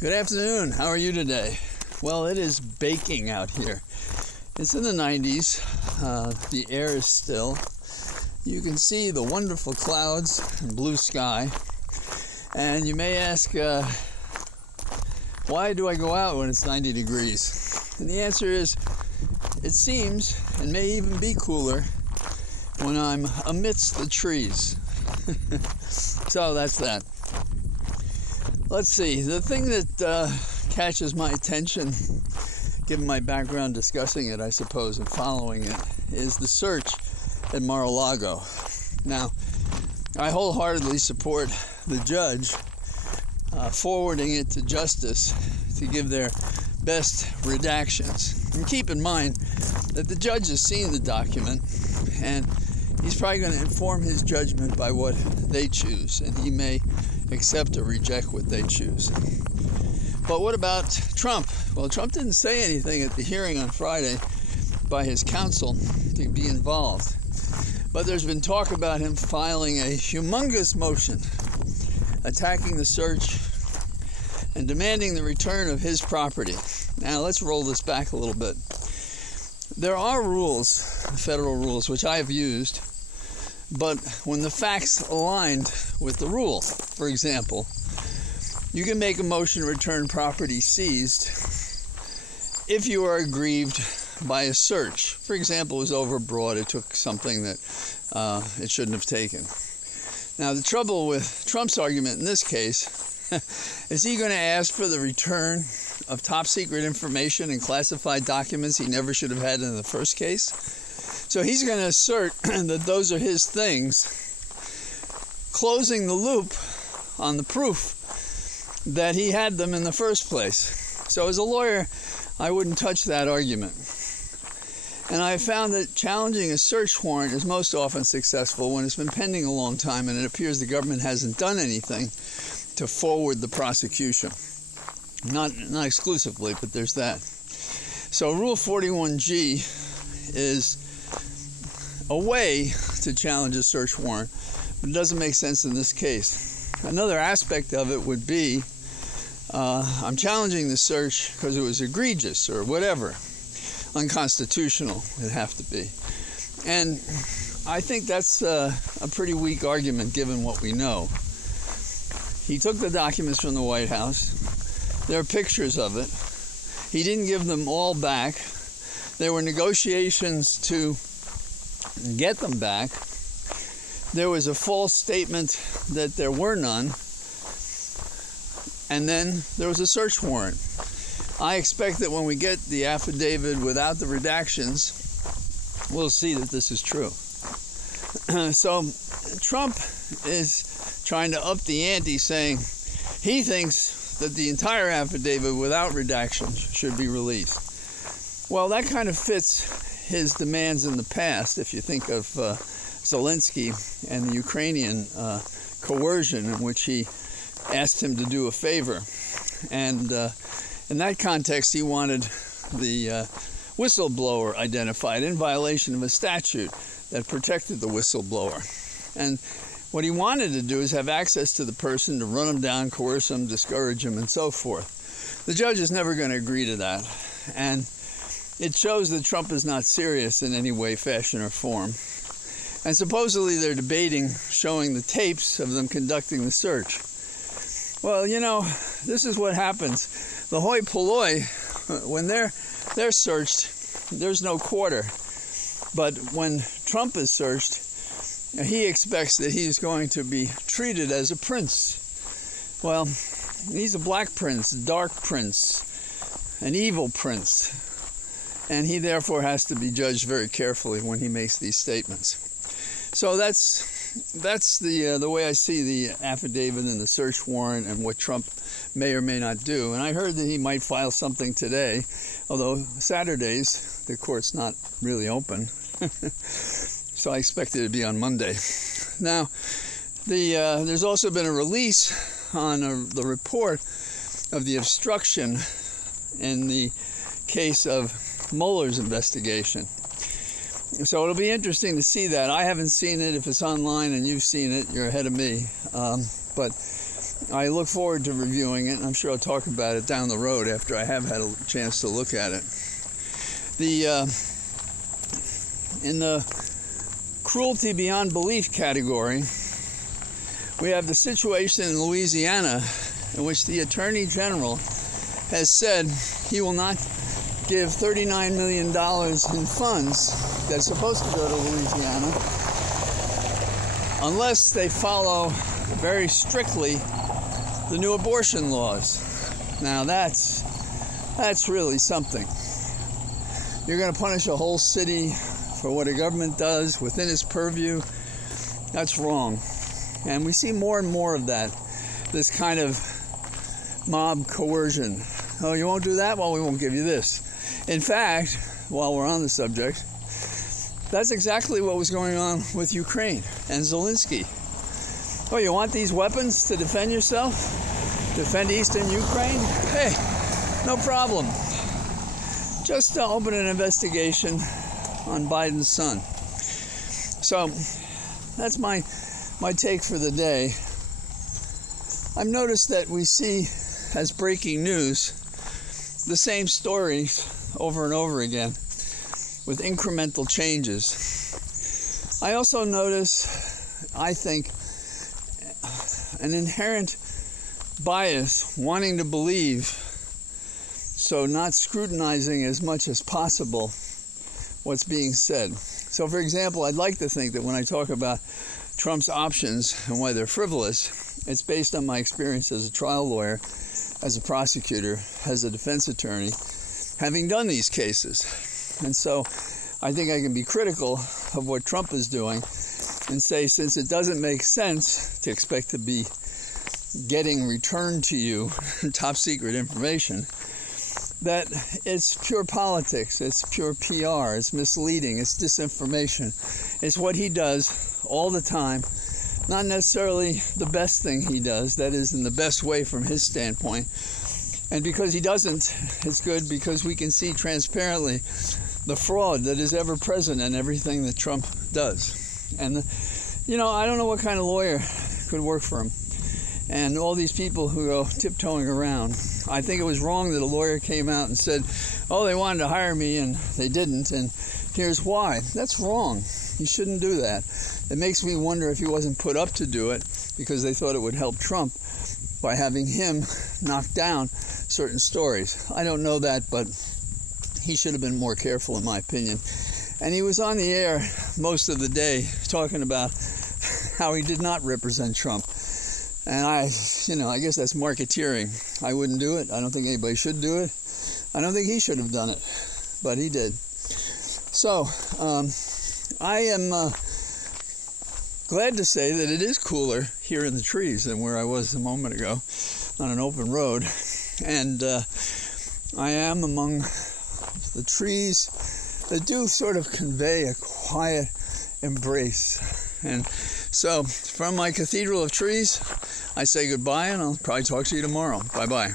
Good afternoon. How are you today? Well, it is baking out here. It's in the 90s. The air is still. You can see the wonderful clouds and blue sky. And you may ask, why do I go out when it's 90 degrees? And the answer is, it seems, and may even be cooler, when I'm amidst the trees. So that's that. Let's see, the thing that catches my attention, given my background discussing it, I suppose, and following it, is the search at Mar-a-Lago. Now, I wholeheartedly support the judge forwarding it to justice to give their best redactions. And keep in mind that the judge has seen the document, and he's probably going to inform his judgment by what they choose, and he may accept or reject what they choose. But what about Trump? Well, Trump didn't say anything at the hearing on Friday by his counsel to be involved. But there's been talk about him filing a humongous motion attacking the search and demanding the return of his property. Now, let's roll this back a little bit. There are rules, federal rules, which I have used, but when the facts aligned with the rule, for example, you can make a motion to return property seized if you are aggrieved by a search. For example, it was overbroad, it took something that it shouldn't have taken. Now, the trouble with Trump's argument in this case is he going to ask for the return of top secret information and classified documents he never should have had in the first case? So he's going to assert that those are his things, closing the loop on the proof that he had them in the first place. So as a lawyer, I wouldn't touch that argument. And I found that challenging a search warrant is most often successful when it's been pending a long time and it appears the government hasn't done anything to forward the prosecution. Not exclusively, but there's that. So Rule 41G is a way to challenge a search warrant, but it doesn't make sense in this case. Another aspect of it would be, I'm challenging the search because it was egregious or whatever. Unconstitutional, it'd have to be. And I think that's a pretty weak argument given what we know. He took the documents from the White House. There are pictures of it. He didn't give them all back. There were negotiations to get them back. There was a false statement that there were none. And then there was a search warrant. I expect that when we get the affidavit without the redactions, we'll see that this is true. So Trump is trying to up the ante, saying he thinks that the entire affidavit without redactions should be released. Well, that kind of fits his demands in the past. If you think of Zelensky and the Ukrainian coercion in which he asked him to do a favor. And in that context, he wanted the whistleblower identified in violation of a statute that protected the whistleblower. And what he wanted to do is have access to the person to run him down, coerce him, discourage him, and so forth. The judge is never going to agree to that. And it shows that Trump is not serious in any way, fashion, or form. And supposedly they're debating showing the tapes of them conducting the search. Well, you know, this is what happens. The hoi polloi, when they're searched, there's no quarter. But when Trump is searched, he expects that he's going to be treated as a prince. Well, he's a black prince, a dark prince, an evil prince. And he therefore has to be judged very carefully when he makes these statements. So that's the way I see the affidavit and the search warrant and what Trump may or may not do. And I heard that he might file something today, although Saturdays the court's not really open. So I expect it to be on Monday. Now, there's also been a release on the report of the obstruction in the case of Mueller's investigation. So it'll be interesting to see that. I haven't seen it. If it's online and you've seen it, you're ahead of me. But I look forward to reviewing it, and I'm sure I'll talk about it down the road after I have had a chance to look at it. In the cruelty beyond belief category, we have the situation in Louisiana in which the Attorney General has said he will not give $39 million in funds that's supposed to go to Louisiana unless they follow very strictly the new abortion laws. Now that's really something. You're going to punish a whole city for what a government does within its purview. That's wrong. And we see more and more of that, this kind of mob coercion. Oh, you won't do that? Well, we won't give you this. In fact, while we're on the subject, that's exactly what was going on with Ukraine and Zelensky. Oh, you want these weapons to defend yourself? Defend eastern Ukraine? Hey, no problem. Just open an investigation on Biden's son. So that's my take for the day. I've noticed that we see as breaking news the same stories over and over again with incremental changes. I also notice, I think, an inherent bias wanting to believe, so not scrutinizing as much as possible what's being said. So, for example, I'd like to think that when I talk about Trump's options and why they're frivolous, it's based on my experience as a trial lawyer, as a prosecutor, as a defense attorney, having done these cases. And so I think I can be critical of what Trump is doing and say, since it doesn't make sense to expect to be getting returned to you top secret information, that it's pure politics, it's pure PR, it's misleading, it's disinformation. It's what he does all the time, not necessarily the best thing he does, that is in the best way from his standpoint. And because he doesn't, it's good because we can see transparently the fraud that is ever present in everything that Trump does. And, I don't know what kind of lawyer could work for him. And all these people who go tiptoeing around. I think it was wrong that a lawyer came out and said, oh, they wanted to hire me and they didn't, and here's why. That's wrong. You shouldn't do that. It makes me wonder if he wasn't put up to do it because they thought it would help Trump by having him knock down certain stories. I don't know that, but he should have been more careful, in my opinion. And he was on the air most of the day talking about how he did not represent Trump. And I guess that's marketeering. I wouldn't do it. I don't think anybody should do it. I don't think he should have done it, but he did. So, I am glad to say that it is cooler here in the trees than where I was a moment ago on an open road. And I am among the trees that do sort of convey a quiet embrace. And so, from my cathedral of trees, I say goodbye, and I'll probably talk to you tomorrow. Bye-bye.